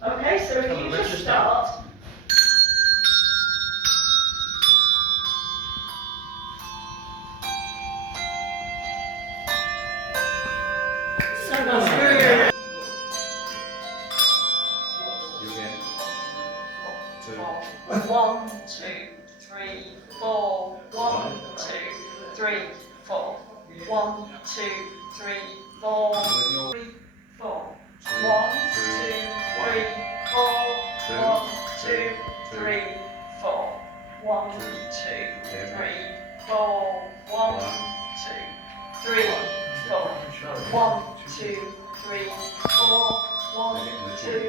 Okay, so if you just start. So that's You again. 2. 1, 2, 3, 4. 1, 2, 3, 4. 1, 2, 3, 4. 3, 4. 1, 2, 3, 4. 1, 2, 3, 4. 1, 2, 3, 4. 1, 2, 3, 4. 1, 2, 3, 4. 1, 2.